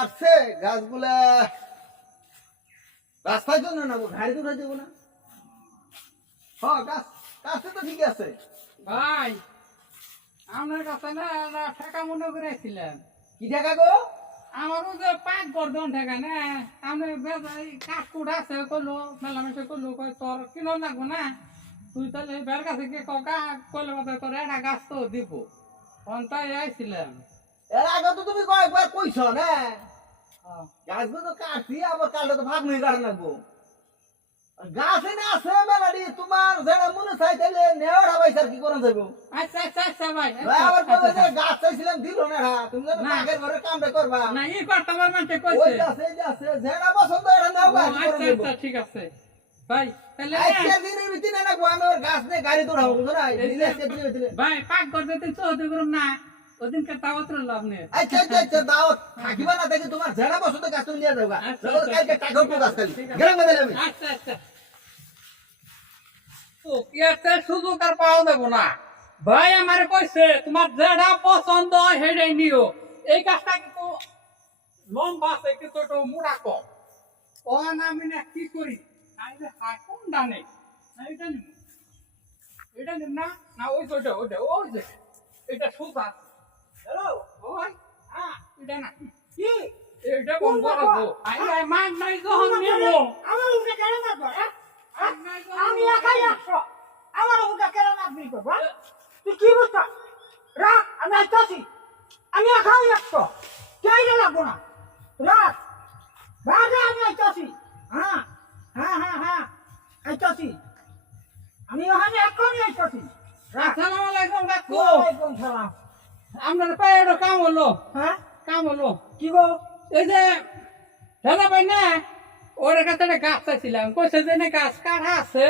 কাটছে গাছগুলা রাস্তার জন্য না ঘাড়ি উঠে দেবো না। হ্যাঁ গাছ কাটছে তো ঠিক আছে ভাই আপনার কাছে না টাকা মনে করেছিলাম। কি টাকা গো? আমারও যে পাঁচ গর্দন টাকা না আমি কাঠকুট আছে করলো মেলামেশা করলো কয় তোর কিনো লাগবো না তুই তাহলে বের কাছে গিয়ে কাকা করলে কথা তোর একটা গাছ তো দিব তাই আইছিলাম। এর আগে তো তুমি কয়েকবার কইছ না গাছগুলো তো কাটছি আবার কালটা তো ভাগ নিয়ে কাটে লাগবো। গাছে না আছে মেলাডি তোমার যেটা মনে চাই তাহলে নেওয়া ভাই স্যার কি করে যাবো? আচ্ছা আচ্ছা আচ্ছা ভাই আবার বলবে যে গাছ চাইছিলাম দিল না তুমি যেন আগের ঘরে কামটা করবা না এই করতে আমার মানুষে ওই কইছে। গাছে এই গাছে যেটা পছন্দ এটা নাও গাছ আচ্ছা আচ্ছা ঠিক আছে ভাই তাহলে আজকে দিনের ভিতরে না গো আমি ওর গাছ নিয়ে গাড়ি দৌড়াবো বুঝো না দিনে আজকে দিনের ভিতরে ভাই পাক করতে তো চৌধুরী করুন না ওদিনকে দাওয়াত রইল আপনি। আচ্ছা আচ্ছা আচ্ছা দাও থাকিবা না দেখি তোমার যেটা পছন্দ গাছ তুমি নিয়ে যাবা কালকে টাকা উঠবো গাছ খালি গেলাম না আমি। আচ্ছা আচ্ছা তো কি একটা সুযোগ আর পাওয়া যাবো না ভাই আমারে কইছে তোমার যেটা পছন্দ সেটাই নিও। এই গাছটা কিন্তু লম্বা আছে কিন্তু একটু মোটা কম ওখান আমি না কি করি কোন ডানে এটা নিব এটা নিব না না ওই ওইটা ওইটা ওই যে এটা সুতা হ্যালো ওই হ্যাঁ এটা না কি এটা কোন বড় আই মান নাই যখন নিব আমার উঠে কেন মারবো আমি একাই 100 আমার উঠে কেন মারবি বাবা তুই কি বুঝছ রাখ আমি আইতাছি আমি একাই 100 কেই লাগবো না রাখ বাজে আমি আইতাছি হ্যাঁ হ্যাঁ হ্যাঁ হ্যাঁ আইতাছি আমি ওখানে এখনই আইতাছি আসসালামু আলাইকুম কাকু ওয়ালাইকুম সালাম আপনার পায়ে কাম হলো হ্যাঁ কাম হলো কি গো এই যে দাদা ভাই না ওর কাছে একটা গাছ চাইছিলাম কইছে যে না গাছ কাটা আছে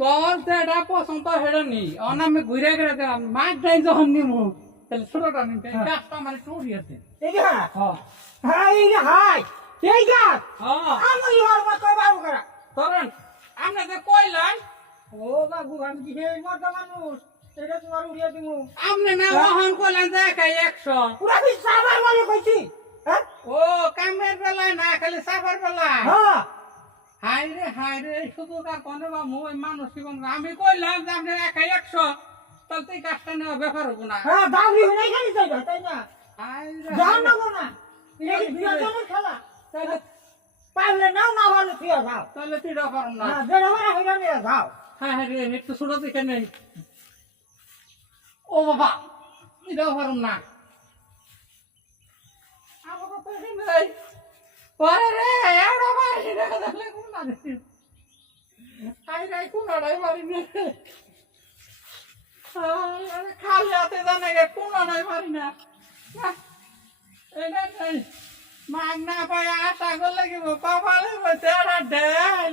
তোর যেটা পছন্দ সেটা নি অন আমি ঘুরে ঘুরে দিলাম মাছ যাই যখন নিমু তাহলে ছোটটা নিতে গাছটা আমার টুরি আছে। এই যে হ্যাঁ এই যে হাই এই গাছ হ্যাঁ আমি ইহার মত কই বাবু করা ধরেন আপনি যে কইলেন ও বাবু আমি কি সেই মর্দা মানুষ এটা তোমার উড়িয়ে দিব আপনি না ওহন কইলেন যে একাই 100 পুরা কি সাবার বলে কইছি হ্যাঁ ও কামের বেলায় না খালি সাফার বেলায় হ্যাঁ হাই রে শুধু কার কোনে বা মই মানুষ জীবন আমি কইলাম যে আপনি একাই 100 তাহলে তুই গাছটা নেওয়া ব্যাপার হবো না। হ্যাঁ দাবি হয়ে গেলি তাই না হাই জান না না এই বিয়াজনের খেলা তাহলে পারলে নাও না ভালো তুই যাও তাহলে তুই ব্যাপার না। হ্যাঁ বের হয়ে হইরা নিয়ে যাও হ্যাঁ রে একটু ছোট দেখে নেই ও বাবা তুই ব্যাপার না আমাকে পেছনে নেই পরে রে এড়ো মারি রে তাহলে কোন না রে হাই রে কোন আড়াই মারি নে আরে খালি হাতে জানে গে কোন আড়াই মারি না এটা নেই মাগ না পাই আশা করলে কি কপালে বসে আর দেয়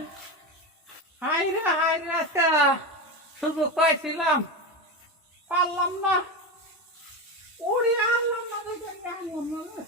হাই রে আজকে সুযোগ পাইছিলাম পারলাম না উড়ি আনলাম না দেখে আনলাম না